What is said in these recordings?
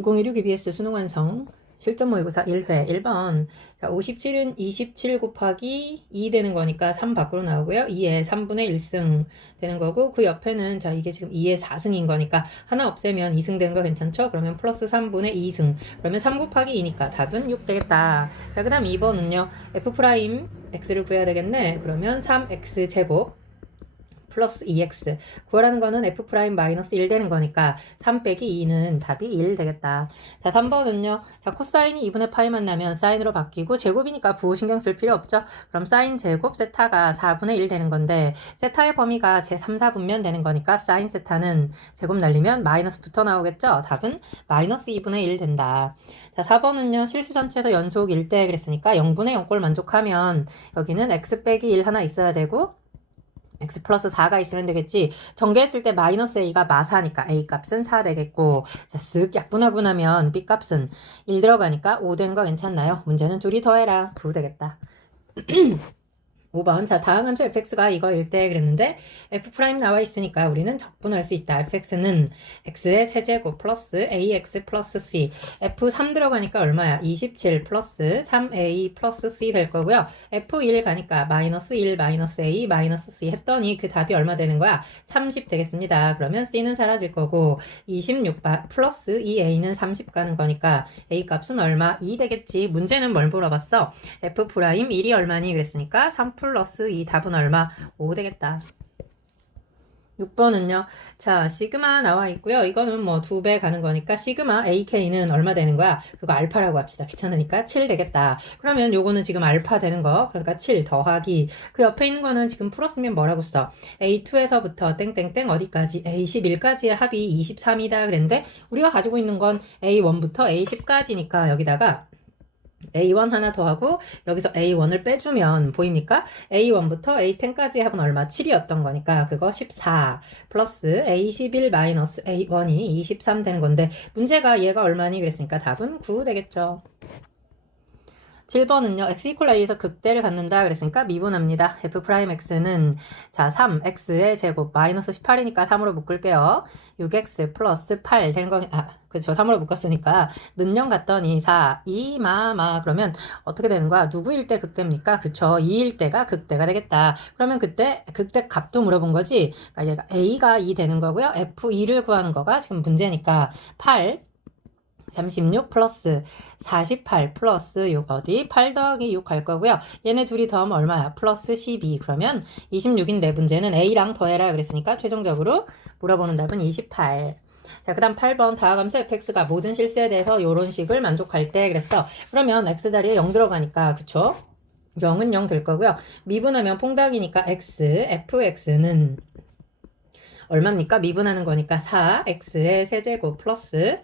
2016 EBS 수능 완성 실전 모의고사 1회 1번. 자, 57은 27 곱하기 2 되는 거니까 3 밖으로 나오고요. 2의 3분의 1승 되는 거고, 그 옆에는 자, 이게 지금 2의 4승인 거니까 하나 없애면 2승 되는 거 괜찮죠? 그러면 플러스 3분의 2승. 그러면 3 곱하기 2니까 답은 6 되겠다. 자, 그 다음 2번은요. F 프라임 x를 구해야 되겠네. 그러면 3x 제곱 플러스 2x 구하라는 거는 f 프라임 마이너스 1 되는 거니까 3 빼기 2는 답이 1 되겠다. 자, 3번은요. 자, 코사인이 2분의 파이만 나면 사인으로 바뀌고 제곱이니까 부호 신경 쓸 필요 없죠. 그럼 사인 제곱 세타가 4분의 1 되는 건데 세타의 범위가 제 3, 4분면 되는 거니까 사인 세타는 제곱 날리면 마이너스부터 나오겠죠. 답은 마이너스 2분의 1 된다. 자, 4번은요. 실수 전체에서 연속 1대 그랬으니까 0분의 0꼴 만족하면 여기는 x 빼기 1 하나 있어야 되고 x 플러스 4가 있으면 되겠지. 전개했을 때 마이너스 a가 마사니까 a 값은 4 되겠고, 자, 쓱 약분하고 나면 b 값은 1 들어가니까 5 되는 거 괜찮나요? 문제는 둘이 더해라. 9 되겠다. 5번. 자, 다항함수 fx가 이거일 때 그랬는데 f 프라임 나와 있으니까 우리는 적분할 수 있다. fx는 x의 세제곱 플러스 ax 플러스 c. f3 들어가니까 얼마야? 27 플러스 3a 플러스 c 될 거고요. f1 가니까 마이너스 1 마이너스 a 마이너스 c 했더니 그 답이 얼마 되는 거야? 30 되겠습니다. 그러면 c는 사라질 거고 26 플러스 2a는 30 가는 거니까 a 값은 얼마? 2 되겠지. 문제는 뭘 물어봤어? f 프라임 1이 얼마니? 그랬으니까 3 플러스 2 답은 얼마? 5 되겠다. 6번은요. 자, 시그마 나와 있고요. 이거는 뭐 2배 가는 거니까 시그마 AK는 얼마 되는 거야? 그거 알파라고 합시다. 귀찮으니까 7 되겠다. 그러면 요거는 지금 알파 되는 거. 그러니까 7 더하기 그 옆에 있는 거는 지금 풀었으면 뭐라고 써? A2에서부터 땡땡땡 어디까지? A11까지의 합이 23이다 그랬는데 우리가 가지고 있는 건 A1부터 A10까지니까 여기다가 A1 하나 더하고 여기서 A1을 빼주면 보입니까? A1부터 A10까지의 합은 얼마? 7이었던 거니까 그거 14 플러스 A11 마이너스 A1이 23 되는 건데 문제가 얘가 얼마니? 그랬으니까 답은 9 되겠죠. 7번은요. x 이퀄 a에서 극대를 갖는다 그랬으니까 미분합니다. f 프라임 x는 자 3x의 제곱 마이너스 18이니까 3으로 묶을게요. 6x 플러스 8 되는 거 그쵸 3으로 묶었으니까 는 0 갔더니 4 2 그러면 어떻게 되는 거야? 누구일 때 극대입니까? 그쵸 2일 때가 극대가 되겠다. 그러면 그때 극대 값도 물어본 거지. 그러니까 얘가 a가 2 되는 거고요. f2를 구하는 거가 지금 문제니까 8 36 플러스 48 플러스 6 어디? 8 더하기 6 갈 거고요. 얘네 둘이 더하면 얼마야? 플러스 12. 그러면 26인데 문제는 A랑 더해라 그랬으니까 최종적으로 물어보는 답은 28. 자, 그 다음 8번 다항함수 fx가 모든 실수에 대해서 요런 식을 만족할 때 그랬어. 그러면 x 자리에 0 들어가니까 그쵸? 0은 0 될 거고요. 미분하면 퐁당이니까 x, fx는 얼마입니까? 미분하는 거니까 4x의 세제곱 플러스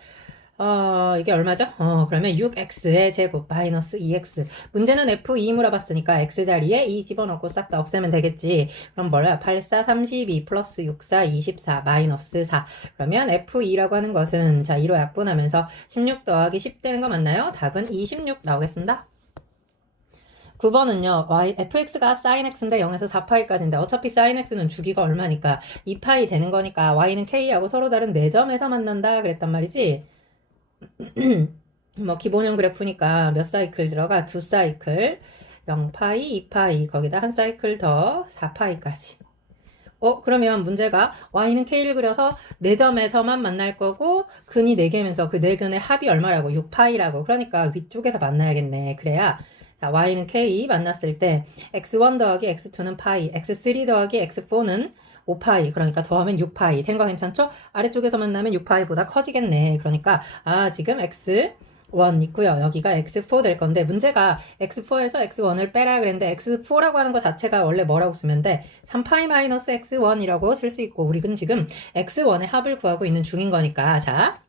이게 얼마죠? 그러면 6x의 제곱 마이너스 2x. 문제는 f2 물어봤으니까 x 자리에 2 집어넣고 싹 다 없애면 되겠지. 그럼 뭐야? 8, 4, 32 플러스 6, 4, 24 마이너스 4. 그러면 f2라고 하는 것은 자 2로 약분하면서 16 더하기 10 되는 거 맞나요? 답은 26 나오겠습니다. 9번은요. fx가 sin x인데 0에서 4파이까지인데 어차피 sin x는 주기가 얼마니까 2파이 되는 거니까 y는 k하고 서로 다른 4점에서 만난다 그랬단 말이지. 뭐 기본형 그래프니까 몇 사이클 들어가? 2사이클 0파이, 2파이 거기다 한 사이클 더 4파이까지. 그러면 문제가 y는 k를 그려서 4점에서만 만날 거고 근이 4개면서 그 4근의 합이 얼마라고? 6파이라고. 그러니까 위쪽에서 만나야겠네. 그래야 자, y는 k 만났을 때 x1 더하기 x2는 파이, x3 더하기 x4는 5파이, 그러니까 더하면 6파이. 된 거 괜찮죠? 아래쪽에서 만나면 6파이보다 커지겠네. 그러니까 지금 x1 있고요. 여기가 x4 될 건데 문제가 x4에서 x1을 빼라 그랬는데 x4라고 하는 거 자체가 원래 뭐라고 쓰면 돼? 3파이 마이너스 x1이라고 쓸 수 있고 우리는 지금 x1의 합을 구하고 있는 중인 거니까 자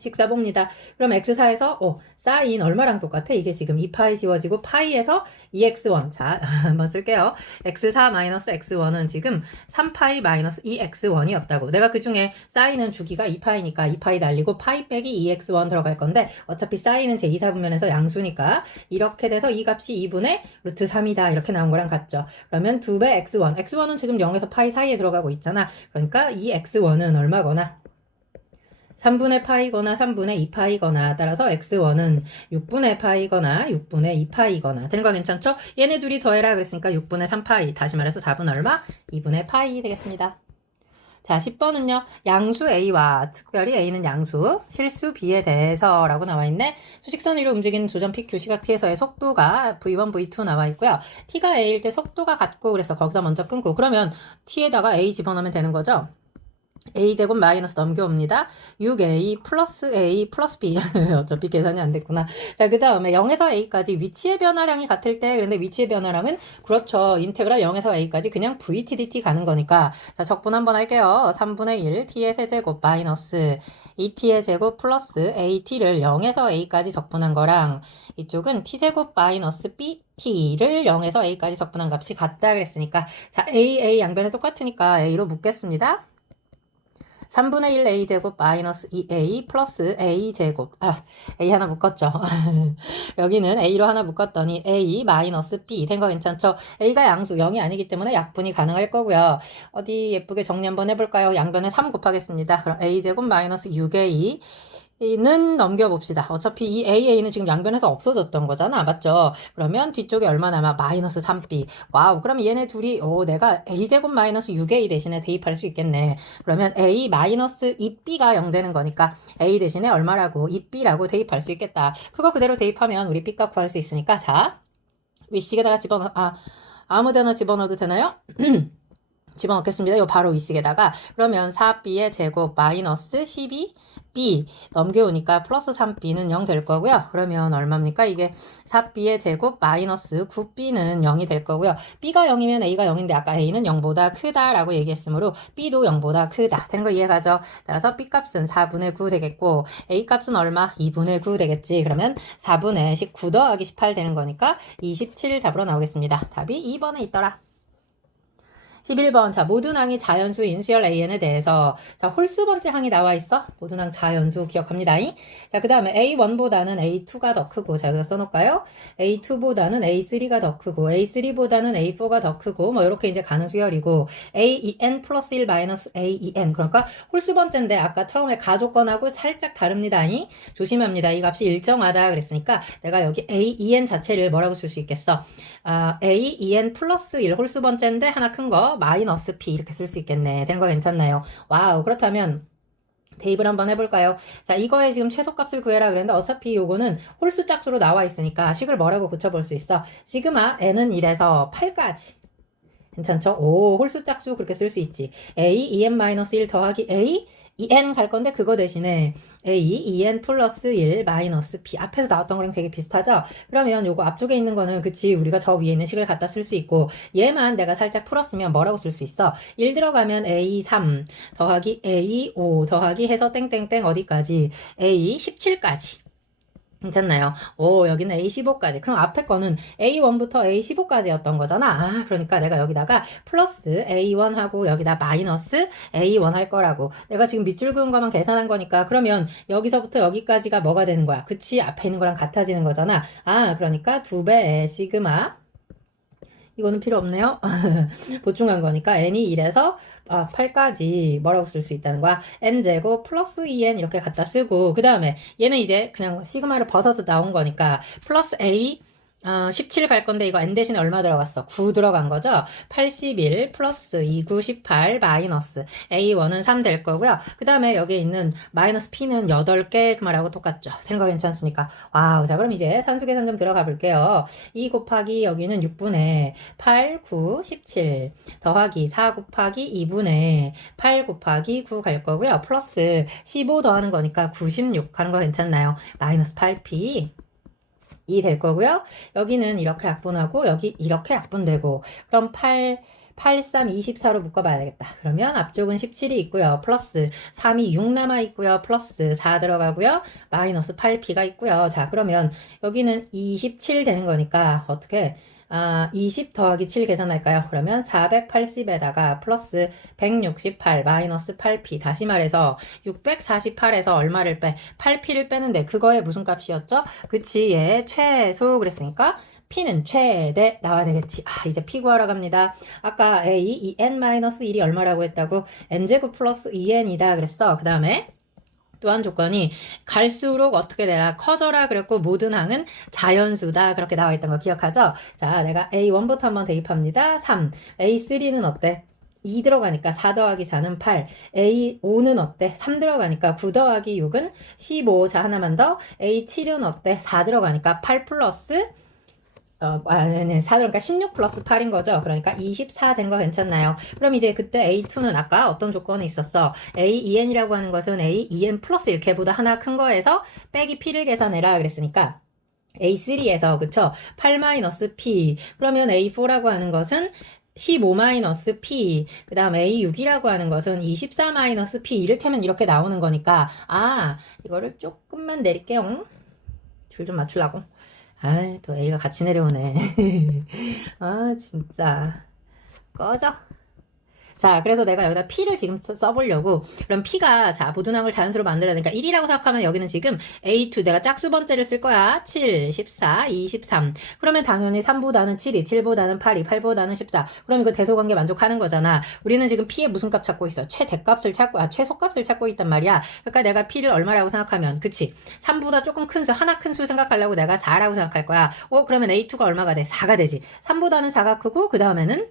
식사 봅니다. 그럼 x4에서 사인 얼마랑 똑같아? 이게 지금 2파이 지워지고 파이에서 2x1. 자, 한번 쓸게요. x4 마이너스 x1은 지금 3파이 마이너스 2x1이었다고. 내가 그 중에 사인은 주기가 2파이니까 2파이 날리고 파이 빼기 2x1 들어갈 건데 어차피 사인은 제2사분면에서 양수니까 이렇게 돼서 이 값이 2분의 루트 3이다. 이렇게 나온 거랑 같죠. 그러면 2배 x1. x1은 지금 0에서 파이 사이에 들어가고 있잖아. 그러니까 이 x1은 얼마거나 3분의 파이거나 3분의 2파이거나 따라서 x1은 6분의 파이거나 6분의 2파이거나 되는 거 괜찮죠? 얘네 둘이 더해라 그랬으니까 6분의 3파이 다시 말해서 답은 얼마? 2분의 파이 되겠습니다. 자, 10번은요. 양수 A와 특별히 A는 양수, 실수 B에 대해서라고 나와 있네. 수직선 위로 움직이는 조점 PQ 시각 T에서의 속도가 V1, V2 나와 있고요. T가 A일 때 속도가 같고 그래서 거기서 먼저 끊고 그러면 T에다가 A 집어넣으면 되는 거죠. a제곱 마이너스 넘겨옵니다. 6a 플러스 a 플러스 b 어차피 계산이 안 됐구나. 자, 그 다음에 0에서 a까지 위치의 변화량이 같을 때 그런데 위치의 변화량은 그렇죠. 인테그랄 0에서 a까지 그냥 vtdt 가는 거니까 자, 적분 한번 할게요. 3분의 1 t의 세제곱 마이너스 2t의 제곱 플러스 at를 0에서 a까지 적분한 거랑 이쪽은 t제곱 마이너스 bt를 0에서 a까지 적분한 값이 같다 그랬으니까 자, a 양변에 똑같으니까 a로 묶겠습니다. 3분의 1 a제곱 마이너스 2a 플러스 a제곱 a 하나 묶었죠. 여기는 a로 하나 묶었더니 a 마이너스 b 된 거 괜찮죠? a가 양수 0이 아니기 때문에 약분이 가능할 거고요. 어디 예쁘게 정리 한번 해볼까요? 양변에 3 곱하겠습니다. 그럼 a제곱 마이너스 6a 는 넘겨봅시다. 어차피 이 AA는 지금 양변에서 없어졌던 거잖아. 맞죠? 그러면 뒤쪽에 얼마 남아? 마이너스 3B. 와우. 그럼 얘네 둘이, 내가 A제곱 마이너스 6A 대신에 대입할 수 있겠네. 그러면 A 마이너스 2B가 0 되는 거니까 A 대신에 얼마라고? 2B라고 대입할 수 있겠다. 그거 그대로 대입하면 우리 B값 구할 수 있으니까. 자, 위식에다가 아무 데나 집어넣어도 되나요? 집어넣겠습니다. 이거 바로 위식에다가. 그러면 4B의 제곱 마이너스 12B 넘겨오니까 플러스 3B는 0 될 거고요. 그러면 얼마입니까? 이게 4B의 제곱 마이너스 9B는 0이 될 거고요. B가 0이면 A가 0인데 아까 A는 0보다 크다라고 얘기했으므로 B도 0보다 크다. 되는 거 이해가죠? 따라서 B값은 4분의 9 되겠고 A값은 얼마? 2분의 9 되겠지. 그러면 4분의 19 더하기 18 되는 거니까 27 답으로 나오겠습니다. 답이 2번에 있더라. 11번. 자, 모든항이 자연수인 수열 AN에 대해서 자, 홀수 번째 항이 나와 있어. 모든항 자연수 기억합니다. 자, 그 다음에 A1보다는 A2가 더 크고 자, 여기다 써놓을까요? A2보다는 A3가 더 크고 A3보다는 A4가 더 크고 뭐 이렇게 이제 가는 수열이고 AEN 플러스 1 마이너스 AEN 그러니까 홀수 번째인데 아까 처음에 가조건하고 살짝 다릅니다. 조심합니다. 이 값이 일정하다 그랬으니까 내가 여기 AEN 자체를 뭐라고 쓸 수 있겠어? AEN 플러스 1 홀수 번째인데 하나 큰 거 마이너스 P 이렇게 쓸 수 있겠네. 되는 거 괜찮나요? 와우. 그렇다면 대입을 한번 해볼까요? 자, 이거에 지금 최소값을 구해라 그랬는데 어차피 요거는 홀수 짝수로 나와 있으니까 식을 뭐라고 고쳐볼 수 있어? 시그마 n은 1에서 8까지. 괜찮죠? 오, 홀수 짝수 그렇게 쓸 수 있지. a, en-1 더하기 a, en 갈 건데 그거 대신에 a, en 플러스 1 마이너스 b 앞에서 나왔던 거랑 되게 비슷하죠? 그러면 요거 앞쪽에 있는 거는 그치 우리가 저 위에 있는 식을 갖다 쓸 수 있고 얘만 내가 살짝 풀었으면 뭐라고 쓸 수 있어? 1 들어가면 a3 더하기 a5 더하기 해서 땡땡땡 어디까지? a17까지. 괜찮나요? 오, 여기는 A15까지. 그럼 앞에 거는 A1부터 A15까지였던 거잖아. 그러니까 내가 여기다가 플러스 A1 하고 여기다 마이너스 A1 할 거라고. 내가 지금 밑줄 그은 것만 계산한 거니까 그러면 여기서부터 여기까지가 뭐가 되는 거야? 그치? 앞에 있는 거랑 같아지는 거잖아. 그러니까 2배의 시그마. 이거는 필요 없네요. 보충한 거니까 n이 1에서 8까지 뭐라고 쓸 수 있다는 거야. n제곱 플러스 2n 이렇게 갖다 쓰고 그 다음에 얘는 이제 그냥 시그마를 벗어서 나온 거니까 플러스 a 17 갈 건데 이거 n 대신에 얼마 들어갔어? 9 들어간 거죠? 81 플러스 2, 9, 18 마이너스 A1은 3 될 거고요. 그 다음에 여기에 있는 마이너스 P는 8개 그 말하고 똑같죠? 되는 거 괜찮습니까? 와우. 자, 그럼 이제 산수계산 좀 들어가 볼게요. 2 곱하기 여기는 6분의 8, 9, 17 더하기 4 곱하기 2분의 8 곱하기 9 갈 거고요. 플러스 15 더하는 거니까 96 가는 거 괜찮나요? 마이너스 8P 이 될 거고요. 여기는 이렇게 약분하고 여기 이렇게 약분되고 그럼 8, 3, 24로 묶어봐야 되겠다. 그러면 앞쪽은 17이 있고요. 플러스 3이 6 남아 있고요. 플러스 4 들어가고요. 마이너스 8P가 있고요. 자, 그러면 여기는 27 되는 거니까 어떻게 20 더하기 7 계산할까요? 그러면 480에다가 플러스 168 마이너스 8p 다시 말해서 648에서 얼마를 8p를 빼는데 그거에 무슨 값이었죠? 그치, 얘 최소 그랬으니까 P는 최대 나와야 되겠지. 이제 P 구하러 갑니다. 아까 A, 2n-1이 얼마라고 했다고? n제곱 플러스 2n이다 그랬어. 그 다음에 또 한 조건이 갈수록 어떻게 되라 커져라 그랬고 모든 항은 자연수다 그렇게 나와 있던 거 기억하죠? 자, 내가 A1부터 한번 대입합니다. 3. A3는 어때? 2 들어가니까 4 더하기 4는 8. A5는 어때? 3 들어가니까 9 더하기 6은 15. 자, 하나만 더. A7은 어때? 4 들어가니까 8 플러스 4 들어가니까 16 플러스 8인 거죠. 그러니까 24 된 거 괜찮나요? 그럼 이제 그때 A2는 아까 어떤 조건이 있었어? A2n이라고 하는 것은 A2n 플러스 1개보다 하나 큰 거에서 빼기 P를 계산해라 그랬으니까 A3에서 그쵸? 8 마이너스 P 그러면 A4라고 하는 것은 15 마이너스 P 그 다음 A6이라고 하는 것은 24 마이너스 P 이를테면 이렇게 나오는 거니까 이거를 조금만 내릴게요. 줄 좀 맞추려고. 또 A가 같이 내려오네. 진짜. 꺼져. 자, 그래서 내가 여기다 P를 지금 써보려고. 그럼 P가, 자, 모든항을 자연수로 만들어야 되니까 1이라고 생각하면 여기는 지금 A2, 내가 짝수 번째를 쓸 거야. 7, 14, 23. 그러면 당연히 3보다는 7이, 7보다는 8이, 8보다는 14. 그럼 이거 대소관계 만족하는 거잖아. 우리는 지금 P의 무슨 값 찾고 있어? 최대값을 찾고, 최소값을 찾고 있단 말이야. 그러니까 내가 P를 얼마라고 생각하면, 그치? 3보다 조금 큰 수, 하나 큰 수 생각하려고 내가 4라고 생각할 거야. 그러면 A2가 얼마가 돼? 4가 되지. 3보다는 4가 크고, 그 다음에는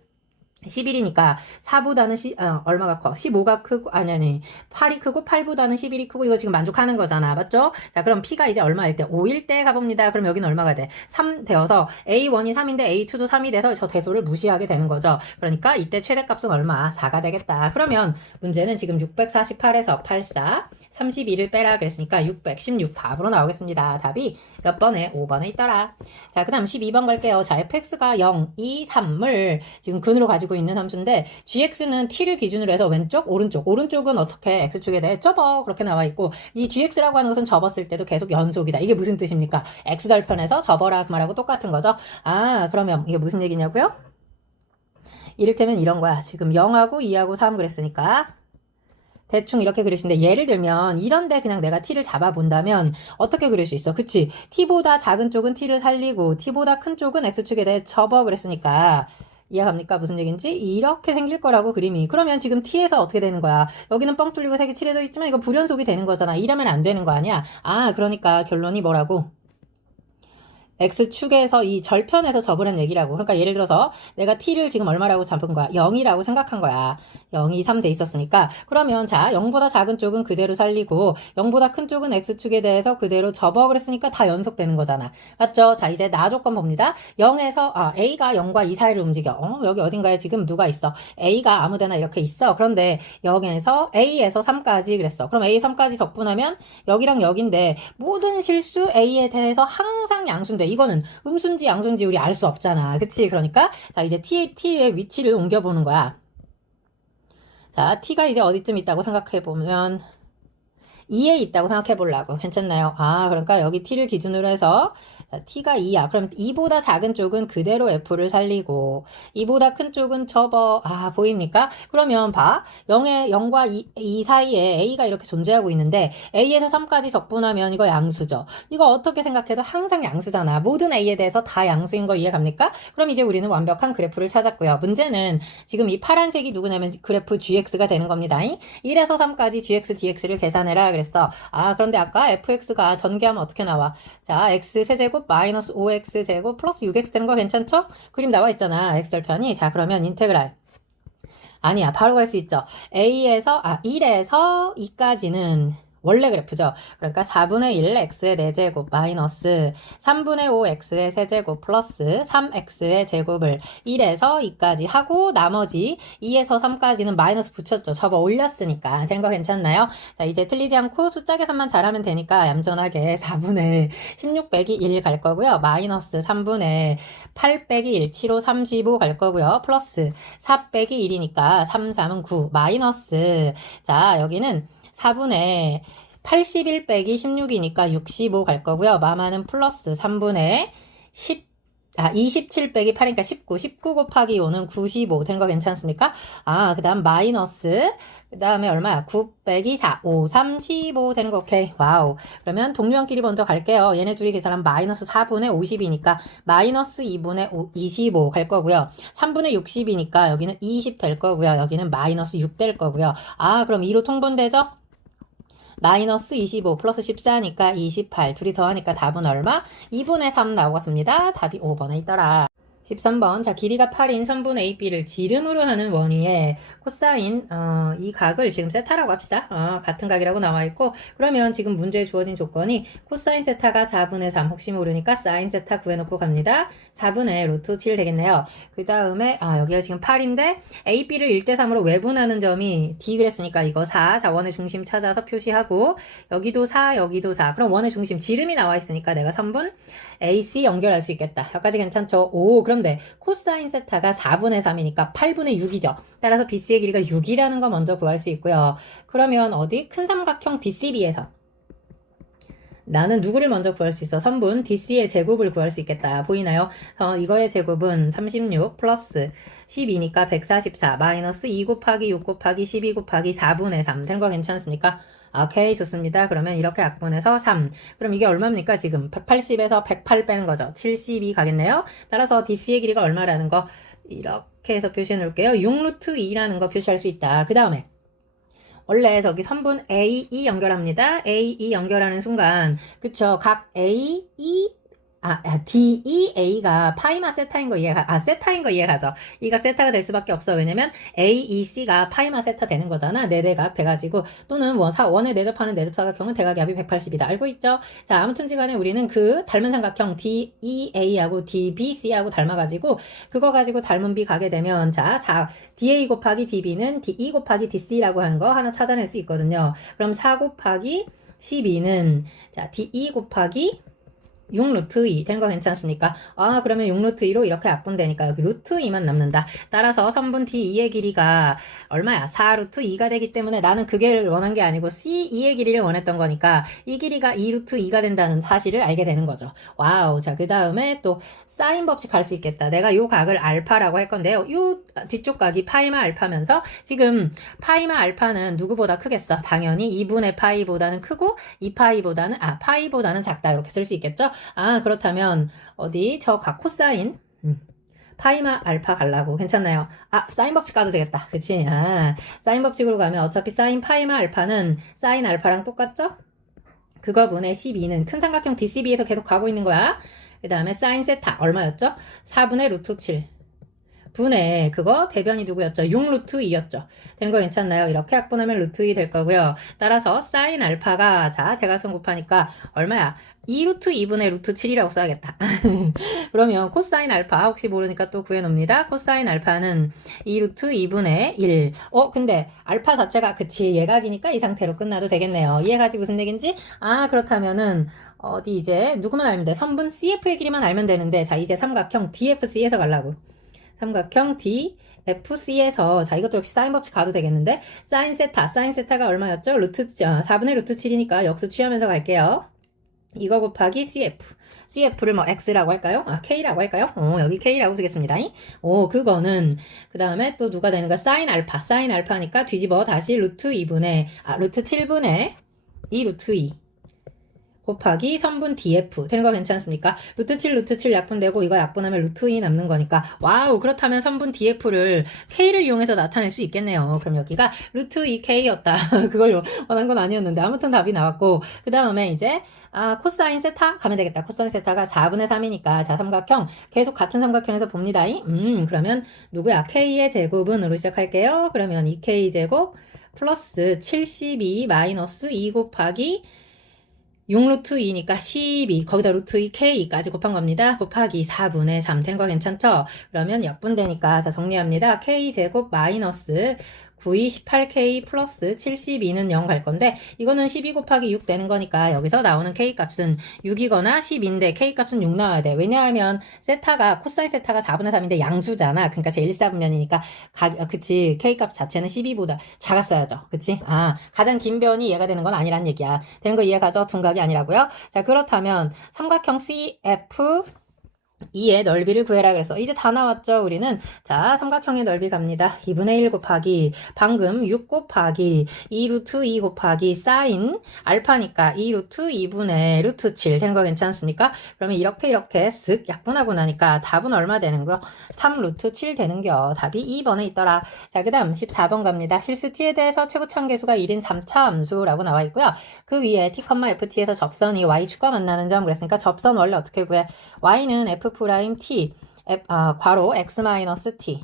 11이니까 4보다는 얼마가 커? 15가 크고 아니 8이 크고 8보다는 11이 크고 이거 지금 만족하는 거잖아. 맞죠? 자, 그럼 P가 이제 얼마일 때? 5일 때 가봅니다. 그럼 여기는 얼마가 돼? 3 되어서 A1이 3인데 A2도 3이 돼서 저 대소를 무시하게 되는 거죠. 그러니까 이때 최대값은 얼마? 4가 되겠다. 그러면 문제는 지금 648에서 84 32를 빼라 그랬으니까 616 답으로 나오겠습니다. 답이 몇 번에? 5번에 있더라. 자, 그 다음 12번 갈게요. 자, fx가 0, 2, 3을 지금 근으로 가지고 있는 함수인데 gx는 t를 기준으로 해서 왼쪽, 오른쪽은 어떻게 x축에 대해 접어 그렇게 나와 있고 이 gx라고 하는 것은 접었을 때도 계속 연속이다. 이게 무슨 뜻입니까? x절편에서 접어라 그 말하고 똑같은 거죠. 그러면 이게 무슨 얘기냐고요? 이를테면 이런 거야. 지금 0하고 2하고 3 그랬으니까 대충 이렇게 그릴 수 있는데 예를 들면 이런데 그냥 내가 t를 잡아본다면 어떻게 그릴 수 있어? 그치? t보다 작은 쪽은 t를 살리고 t보다 큰 쪽은 x축에 대해 접어 그랬으니까 이해갑니까? 무슨 얘기인지? 이렇게 생길 거라고 그림이. 그러면 지금 t에서 어떻게 되는 거야? 여기는 뻥 뚫리고 색이 칠해져 있지만 이거 불연속이 되는 거잖아. 이러면 안 되는 거 아니야? 그러니까 결론이 뭐라고? X축에서 이 절편에서 접으란 얘기라고. 그러니까 예를 들어서 내가 T를 지금 얼마라고 잡은 거야? 0이라고 생각한 거야. 0, 2, 3 돼 있었으니까. 그러면 자, 0보다 작은 쪽은 그대로 살리고 0보다 큰 쪽은 X축에 대해서 그대로 접어 그랬으니까 다 연속되는 거잖아. 맞죠? 자, 이제 나 조건 봅니다. 0에서 A가 0과 2 사이를 움직여. 여기 어딘가에 지금 누가 있어? A가 아무데나 이렇게 있어. 그런데 0에서 A에서 3까지 그랬어. 그럼 A 3까지 적분하면 여기랑 여긴데 모든 실수 A에 대해서 항상 양수인데 이거는 음수인지 양수인지 우리 알 수 없잖아. 그치? 그러니까 자 이제 T의 위치를 옮겨보는 거야. 자, T가 이제 어디쯤 있다고 생각해보면 2에 있다고 생각해보려고. 괜찮나요? 그러니까 여기 T를 기준으로 해서 T가 2야. 그럼 2보다 작은 쪽은 그대로 F를 살리고 2보다 큰 쪽은 접어. 보입니까? 그러면 봐. 0과 2 사이에 A가 이렇게 존재하고 있는데 A에서 3까지 적분하면 이거 양수죠. 이거 어떻게 생각해도 항상 양수잖아. 모든 A에 대해서 다 양수인 거 이해갑니까? 그럼 이제 우리는 완벽한 그래프를 찾았고요. 문제는 지금 이 파란색이 누구냐면 그래프 GX가 되는 겁니다. 1에서 3까지 GX, DX를 계산해라 그랬어. 그런데 아까 fx가 전개하면 어떻게 나와? 자, x 세제곱 마이너스 5x 제곱 플러스 6x 되는 거 괜찮죠? 그림 나와 있잖아. x절편이. 자, 그러면 인테그랄. 아니야, 바로 갈 수 있죠. 1에서 2까지는 원래 그래프죠. 그러니까 4분의 1 x의 4제곱 마이너스 3분의 5 x의 세제곱 플러스 3x의 제곱을 1에서 2까지 하고 나머지 2에서 3까지는 마이너스 붙였죠. 접어 올렸으니까. 된 거 괜찮나요? 자, 이제 틀리지 않고 숫자 계산만 잘하면 되니까 얌전하게 4분의 16 빼기 1 갈 거고요. 마이너스 3분의 8 빼기 1, 7, 5, 35 갈 거고요. 플러스 4 빼기 1이니까 3, 3은 9 마이너스 자, 여기는 4분의 81 빼기 16이니까 65 갈 거고요. 마마는 플러스 3분의 27 빼기 8이니까 19 곱하기 5는 95 된 거 괜찮습니까? 그 다음 마이너스 그 다음에 얼마야? 9 빼기 4 5 35 되는 거 오케이. 와우. 그러면 동류원끼리 먼저 갈게요. 얘네 둘이 계산하면 마이너스 4분의 50이니까 마이너스 2분의 25 갈 거고요. 3분의 60이니까 여기는 20 될 거고요. 여기는 마이너스 6 될 거고요. 그럼 2로 통분되죠? 마이너스 25 플러스 14니까 28. 둘이 더하니까 답은 얼마? 2분의 3 나오겠습니다. 답이 5번에 있더라. 13번. 자, 길이가 8인 선분 AB를 지름으로 하는 원위에 코사인 이 각을 지금 세타라고 합시다. 같은 각이라고 나와 있고, 그러면 지금 문제에 주어진 조건이 코사인 세타가 4분의 3 혹시 모르니까 사인 세타 구해놓고 갑니다. 4분의 루트 7 되겠네요. 그 다음에 여기가 지금 8인데 AB를 1대3으로 외분하는 점이 D 그랬으니까 이거 4. 자, 원의 중심 찾아서 표시하고, 여기도 4, 여기도 4. 그럼 원의 중심 지름이 나와 있으니까 내가 3분 AC 연결할 수 있겠다. 여기까지 괜찮죠? 오, 그런데 코사인 세타가 4분의 3이니까 8분의 6이죠. 따라서 BC의 길이가 6이라는 거 먼저 구할 수 있고요. 그러면 어디? 큰 삼각형 DCB에서 나는 누구를 먼저 구할 수 있어? 선분 DC의 제곱을 구할 수 있겠다. 보이나요? 이거의 제곱은 36 플러스 12니까 144 마이너스 2 곱하기 6 곱하기 12 곱하기 4분의 3 된 거 괜찮습니까? 오케이, 좋습니다. 그러면 이렇게 약분해서 3. 그럼 이게 얼마입니까? 지금 180에서 108 빼는 거죠. 72 가겠네요. 따라서 DC의 길이가 얼마라는 거 이렇게 해서 표시해 놓을게요. 6루트 2라는 거 표시할 수 있다. 그 다음에 원래 저기 선분 A, E 연결합니다. A, E 연결하는 순간 그쵸? 각 A, E D, E, A가 파이마 세타인 거 세타인 거 이해가죠? 이 각 세타가 될 수밖에 없어. 왜냐면 A, E, C가 파이마 세타 되는 거잖아. 네대각 돼가지고. 또는 원에 내접하는 내접사각형은 대각의 합이 180이다. 알고 있죠? 자, 아무튼지간에 우리는 그 닮은 삼각형 D, E, A하고 D, B, C하고 닮아가지고 그거 가지고 닮은 B 가게 되면 자, DA 곱하기 DB는 DE 곱하기 DC라고 하는 거 하나 찾아낼 수 있거든요. 그럼 4 곱하기 12는 자, DE 곱하기 6루트 2 된 거 괜찮습니까? 그러면 6루트 2로 이렇게 약분되니까 여기 루트 2만 남는다. 따라서 선분 D2의 길이가 얼마야? 4루트 2가 되기 때문에 나는 그게 원한 게 아니고 C2의 길이를 원했던 거니까 이 길이가 2루트 2가 된다는 사실을 알게 되는 거죠. 와우. 자, 그 다음에 또 사인 법칙 할 수 있겠다. 내가 요 각을 알파라고 할 건데요. 요 뒤쪽 각이 파이마 알파면서 지금 파이마 알파는 누구보다 크겠어? 당연히 2분의 파이보다는 크고 2파이보다는 파이보다는 작다. 이렇게 쓸 수 있겠죠? 그렇다면 어디 저 각 코사인 파이마 알파 갈라고 괜찮나요? 사인 법칙 가도 되겠다. 그치? 사인 법칙으로 가면 어차피 사인 파이마 알파는 사인 알파랑 똑같죠? 그거분의 12는 큰 삼각형 DCB에서 계속 가고 있는 거야. 그 다음에 사인 세타 얼마였죠? 4분의 루트 7 분의 그거 대변이 누구였죠? 6루트 2였죠. 된 거 괜찮나요? 이렇게 약분하면 루트 2 될 거고요. 따라서 사인 알파가 자 대각선 곱하니까 얼마야? 2루트 2분의 루트 7이라고 써야겠다. 그러면 코사인 알파 혹시 모르니까 또 구해놓습니다. 코사인 알파는 2루트 2분의 1. 근데 알파 자체가 그치 예각이니까 이 상태로 끝나도 되겠네요. 이해가지 무슨 얘긴지? 그렇다면은 어디 이제 누구만 알면 돼? 선분 CF의 길이만 알면 되는데 자 이제 삼각형 DFC에서 가려고. 삼각형 DFC에서 자 이것도 역시 사인 법칙 가도 되겠는데 사인 세타가 얼마였죠? 4분의 루트 7이니까 역수 취하면서 갈게요. 이거 곱하기 CF를 뭐 X라고 할까요? K라고 할까요? 여기 K라고 쓰겠습니다. 그거는 그 다음에 또 누가 되는가? 사인 알파니까 뒤집어 다시 루트 7분의 2 루트 2 곱하기 선분 DF 되는 거 괜찮습니까? 루트 7 약분되고 이거 약분하면 루트 2 남는 거니까 와우. 그렇다면 선분 DF를 K를 이용해서 나타낼 수 있겠네요. 그럼 여기가 루트 2K였다. 그걸 원한 건 아니었는데 아무튼 답이 나왔고 그 다음에 이제 코사인 세타 가면 되겠다. 코사인 세타가 4분의 3이니까 자 삼각형 계속 같은 삼각형에서 봅니다. 그러면 누구야? K의 제곱은으로 시작할게요. 그러면 2K 제곱 플러스 72 마이너스 2 곱하기 6루트 2니까 12 거기다 루트 2K까지 곱한 겁니다. 곱하기 4분의 3 된 거 괜찮죠? 그러면 약분되니까 자 정리합니다. K제곱 마이너스 9이 18K 플러스 72는 0 갈 건데 이거는 12 곱하기 6 되는 거니까 여기서 나오는 K값은 6이거나 10인데 K값은 6 나와야 돼. 왜냐하면 코사인 세타가 4분의 3인데 양수잖아. 그러니까 제1사분면이니까 그치 K값 자체는 12보다 작았어야죠. 그치? 가장 긴 변이 얘가 되는 건 아니란 얘기야. 되는 거 이해가죠? 둔각이 아니라고요? 자 그렇다면 삼각형 CF 2의 넓이를 구해라 그래서 이제 다 나왔죠. 우리는 자 삼각형의 넓이 갑니다. 2분의 1 곱하기 방금 6 곱하기 2 루트 2 곱하기 사인 알파니까 2 루트 2분의 루트 7 되는 거 괜찮습니까? 그러면 이렇게 쓱 약분하고 나니까 답은 얼마 되는 거? 3 루트 7 되는겨. 답이 2번에 있더라. 자 그 다음 14번 갑니다. 실수 t에 대해서 최고참 계수가 1인 3차 함수라고 나와 있고요. 그 위에 t, ft에서 접선이 y축과 만나는 점 그랬으니까 접선 원래 어떻게 구해? y는 f 프라임 t 괄호 x-t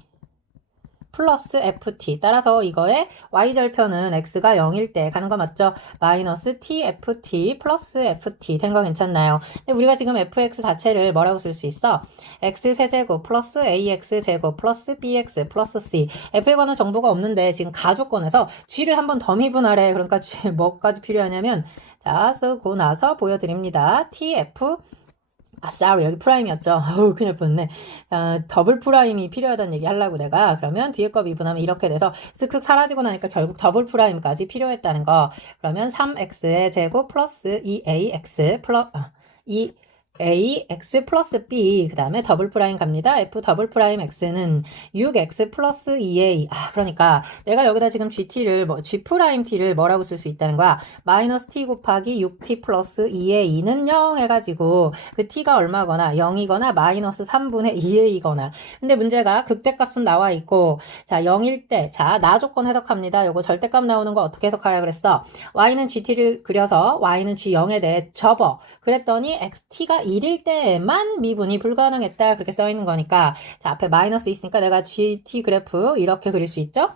플러스 ft 따라서 이거의 y절편은 x가 0일 때 가는 거 맞죠? 마이너스 t ft 플러스 ft 된 거 괜찮나요? 근데 우리가 지금 fx 자체를 뭐라고 쓸 수 있어? x 세제곱 플러스 ax 제곱 플러스 bx 플러스 c f에 관한 정보가 없는데 지금 가조건에서 g를 한번 더 미분하래. 그러니까 g 뭐까지 필요하냐면 자 쓰고 나서 보여드립니다. tf sorry. 여기 프라임이었죠. 어우, 큰일 뻔네. 더블 프라임이 필요하다는 얘기 하려고 내가. 그러면 뒤에 거 미분하면 이렇게 돼서 쓱쓱 사라지고 나니까 결국 더블 프라임까지 필요했다는 거. 그러면 3x의 제곱 플러스 2ax 플러스, 2ax 플러스 b 그 다음에 더블 프라임 갑니다. f 더블 프라임 x는 6x 플러스 2a 그러니까 내가 여기다 지금 g 프라임 t를 뭐라고 쓸 수 있다는 거야. 마이너스 t 곱하기 6t 플러스 2a는 0 해가지고 그 t가 얼마거나 0이거나 마이너스 3분의 2a거나 근데 문제가 극대값은 나와 있고 자 0일 때 자 나 조건 해석합니다. 요거 절대값 나오는 거 어떻게 해석하라 그랬어? y는 gt를 그려서 y는 g0에 대해 접어 그랬더니 t가 1일 때만 미분이 불가능했다 그렇게 써 있는 거니까 자 앞에 마이너스 있으니까 내가 gt 그래프 이렇게 그릴 수 있죠?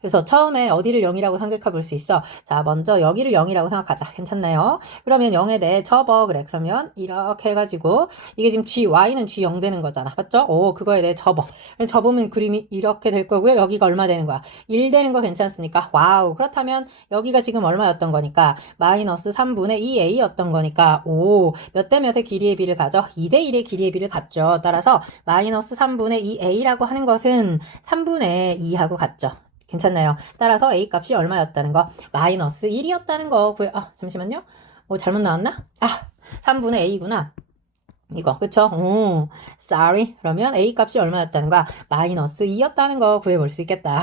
그래서 처음에 어디를 0이라고 생각해 볼 수 있어. 자, 먼저 여기를 0이라고 생각하자. 괜찮나요? 그러면 0에 대해 접어. 그래. 그러면 이렇게 해가지고 이게 지금 y는 g0 되는 거잖아. 맞죠? 오, 그거에 대해 접어. 접으면 그림이 이렇게 될 거고요. 여기가 얼마 되는 거야? 1 되는 거 괜찮습니까? 와우. 그렇다면 여기가 지금 얼마였던 거니까 마이너스 3분의 2a였던 거니까 오, 몇 대 몇의 길이의 비를 가져? 2대 1의 길이의 비를 갖죠. 따라서 마이너스 3분의 2a라고 하는 것은 3분의 2하고 같죠. 괜찮나요? 따라서 a 값이 얼마였다는 거? 마이너스 1이었다는 거 잠시만요. 잘못 나왔나? 3분의 a구나. 이거 그쵸? 오, sorry. 그러면 a 값이 얼마였다는 거야? 마이너스 2였다는 거 구해볼 수 있겠다.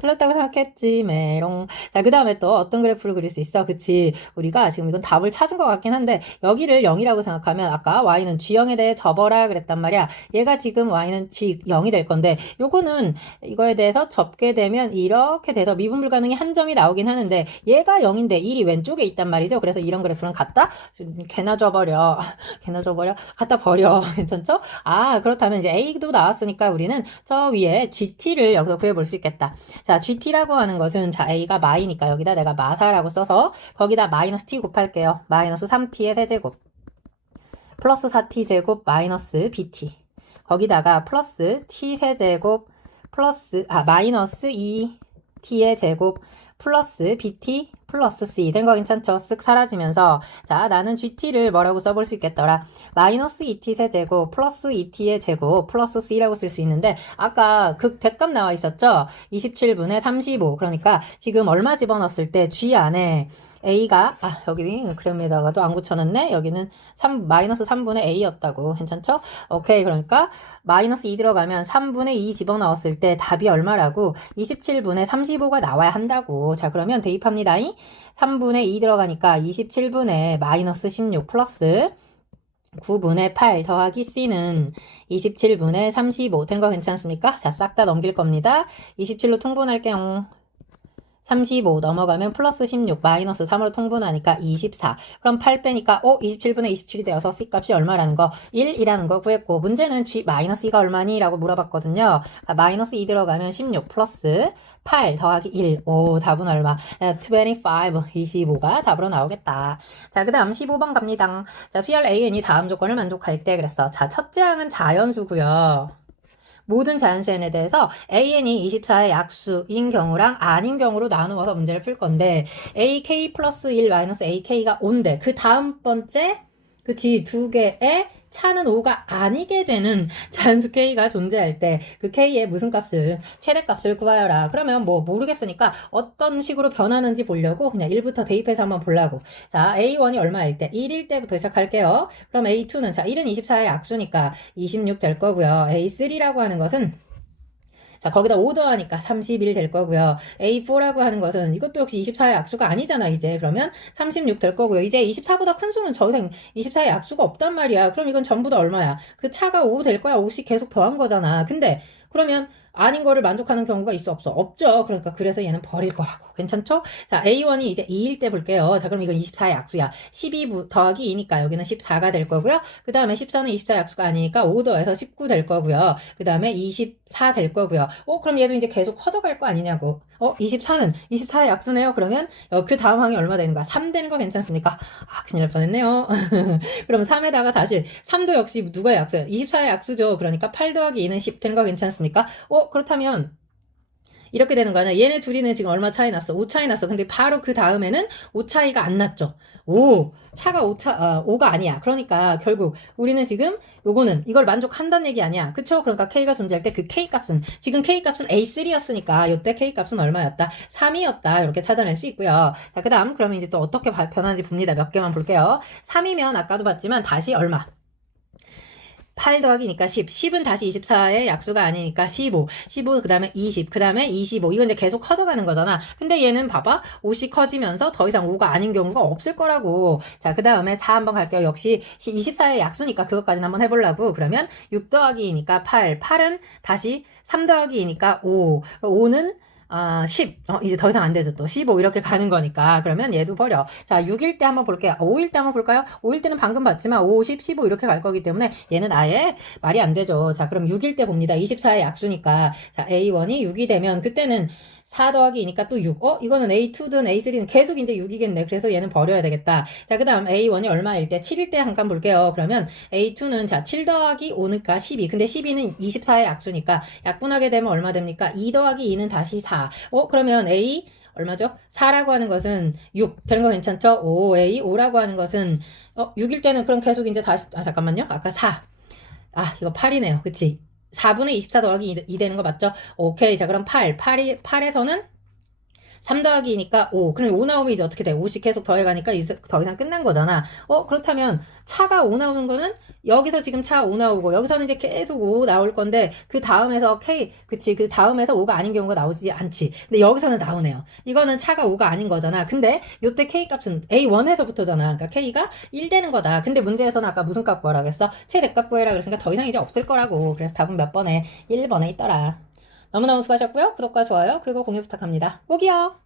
틀렸다고 생각했지 메롱. 자, 그 다음에 또 어떤 그래프를 그릴 수 있어? 그치? 우리가 지금 이건 답을 찾은 것 같긴 한데 여기를 0이라고 생각하면 아까 y는 g0에 대해 접어라 그랬단 말이야. 얘가 지금 y는 g0이 될 건데 요거는 이거에 대해서 접게 되면 이렇게 돼서 미분 불가능이 한 점이 나오긴 하는데 얘가 0인데 1이 왼쪽에 있단 말이죠. 그래서 이런 그래프는 갖다 개나 줘버려. 갖다 버려. 괜찮죠? 그렇다면 이제 A도 나왔으니까 우리는 저 위에 GT를 여기서 구해볼 수 있겠다. 자, GT라고 하는 것은 자, A가 마이니까 여기다 내가 마사라고 써서 거기다 마이너스 T 곱할게요. 마이너스 3T의 세제곱 플러스 4T 제곱 마이너스 BT 거기다가 플러스 T 세제곱 플러스 마이너스 2T의 제곱 플러스 BT 플러스 C 된 거 괜찮죠? 쓱 사라지면서 자 나는 GT를 뭐라고 써볼 수 있겠더라. 마이너스 2T 세제곱 플러스 2T의 제곱 플러스 C라고 쓸 수 있는데 아까 대값 나와 있었죠? 27분의 35 그러니까 지금 얼마 집어넣었을 때 G 안에 A가 여기 그램에다가도 안 붙여놨네. 여기는 마이너스 3분의 A였다고. 괜찮죠? 오케이. 그러니까 마이너스 2 들어가면 3분의 2 집어넣었을 때 답이 얼마라고? 27분의 35가 나와야 한다고. 자 그러면 대입합니다. 3분의 2 들어가니까 27분의 마이너스 16 플러스 9분의 8 더하기 C는 27분의 35 된 거 괜찮습니까? 자 싹 다 넘길 겁니다. 27로 통분할게요. 35 넘어가면 플러스 16 마이너스 3으로 통분하니까 24 그럼 8 빼니까 27분의 27이 되어서 C값이 얼마라는 거 1이라는 거 구했고 문제는 G 마이너스 2가 얼마니? 라고 물어봤거든요. 마이너스 2 들어가면 16 플러스 8 더하기 1 답은 얼마? 25 25가 답으로 나오겠다. 자 그 다음 15번 갑니다. 자 수열 AN이 다음 조건을 만족할 때 그랬어. 자 첫째 항은 자연수고요. 모든 자연수에 대해서 AN이 24의 약수인 경우랑 아닌 경우로 나누어서 문제를 풀 건데 AK 플러스 1 마이너스 AK가 5인데 그 다음 번째 그치 두 개의 차는 5가 아니게 되는 자연수 K가 존재할 때 그 K의 무슨 값을, 최대값을 구하여라. 그러면 뭐 모르겠으니까 어떤 식으로 변하는지 보려고 그냥 1부터 대입해서 한번 보려고. 자, A1이 얼마일 때? 1일 때부터 시작할게요. 그럼 A2는, 자, 1은 24의 약수니까 26 될 거고요. A3라고 하는 것은, 자, 거기다 5 더하니까 31 될 거고요. A4라고 하는 것은 이것도 역시 24의 약수가 아니잖아, 이제. 그러면 36 될 거고요. 이제 24보다 큰 수는 더 이상 24의 약수가 없단 말이야. 그럼 이건 전부 다 얼마야? 그 차가 5 될 거야. 5씩 계속 더한 거잖아. 근데 그러면 아닌 거를 만족하는 경우가 있어, 없어? 없죠. 그러니까 그래서 얘는 버릴 거라고. 괜찮죠? 자, A1이 이제 2일 때 볼게요. 자, 그럼 이건 24의 약수야. 12 더하기 2니까 여기는 14가 될 거고요. 그 다음에 14는 24 약수가 아니니까 5 더해서 19 될 거고요. 그 다음에 24 될 거고요. 그럼 얘도 이제 계속 커져갈 거 아니냐고. 24는 24의 약수네요. 그러면 그 다음 항이 얼마 되는 거야? 3 되는 거 괜찮습니까? 아, 큰일 날 뻔했네요. 그럼 3에다가 다시 3도 역시 누가의 약수예요? 24의 약수죠. 그러니까 8 더하기 2는 10 되는 거 괜찮습니까? 그렇다면 이렇게 되는 거 아니야? 얘네 둘이는 지금 얼마 차이 났어? 5 차이 났어. 근데 바로 그 다음에는 5 차이가 안 났죠. 차가 5가 아니야. 그러니까 결국 우리는 지금 요거는 이걸 만족한다는 얘기 아니야. 그쵸? 그러니까 K가 존재할 때 그 K 값은, 지금 K 값은 A3였으니까 요때 K 값은 얼마였다? 3이었다. 이렇게 찾아낼 수 있고요. 자, 그 다음 그러면 이제 또 어떻게 변하는지 봅니다. 몇 개만 볼게요. 3이면 아까도 봤지만 다시 얼마? 8 더하기니까 10. 10은 다시 24의 약수가 아니니까 15. 15, 그 다음에 20. 그 다음에 25. 이건 이제 계속 커져가는 거잖아. 근데 얘는 봐봐. 5씩 커지면서 더 이상 5가 아닌 경우가 없을 거라고. 자, 그 다음에 4 한번 갈게요. 역시 24의 약수니까 그것까지는 한번 해보려고. 그러면 6 더하기니까 8. 8은 다시 3 더하기니까 5. 5는 10. 이제 더 이상 안 되죠. 또 15 이렇게 가는 거니까. 그러면 얘도 버려. 자, 6일 때 한번 볼게요. 5일 때 한번 볼까요? 5일 때는 방금 봤지만 5, 10, 15 이렇게 갈 거기 때문에 얘는 아예 말이 안 되죠. 자, 그럼 6일 때 봅니다. 24의 약수니까. 자, A1이 6이 되면 그때는 4 더하기 2니까 또 6. 이거는 A2든 A3든 계속 이제 6이겠네. 그래서 얘는 버려야 되겠다. 자, 그 다음 A1이 얼마일 때? 7일 때 잠깐 볼게요. 그러면 A2는 자, 7 더하기 5니까 12. 근데 12는 24의 약수니까 약분하게 되면 얼마 됩니까? 2 더하기 2는 다시 4. 그러면 A 얼마죠? 4라고 하는 것은 6 되는 거 괜찮죠? 5라고 하는 것은 6일 때는 그럼 계속 이제 다시 잠깐만요. 아까 4. 이거 8이네요. 그치? 4분의 24 더하기 2 되는 거 맞죠? 오케이. 자, 그럼 8에서는 3 더하기 2니까 5. 그럼 5 나오면 이제 어떻게 돼? 5씩 계속 더해가니까 더 이상 끝난 거잖아. 그렇다면 차가 5 나오는 거는 여기서 지금 차 5 나오고 여기서는 이제 계속 5 나올 건데 그 다음에서 그치. 그 다음에서 5가 아닌 경우가 나오지 않지. 근데 여기서는 나오네요. 이거는 차가 5가 아닌 거잖아. 근데 요때 K 값은 A1에서부터잖아. 그러니까 K가 1 되는 거다. 근데 문제에서는 아까 무슨 값 구하라 그랬어? 최대값 구해라 그랬으니까 더 이상 이제 없을 거라고. 그래서 답은 몇 번에? 1번에 있더라. 너무너무 수고하셨고요. 구독과 좋아요 그리고 공유 부탁합니다. 꼭이요.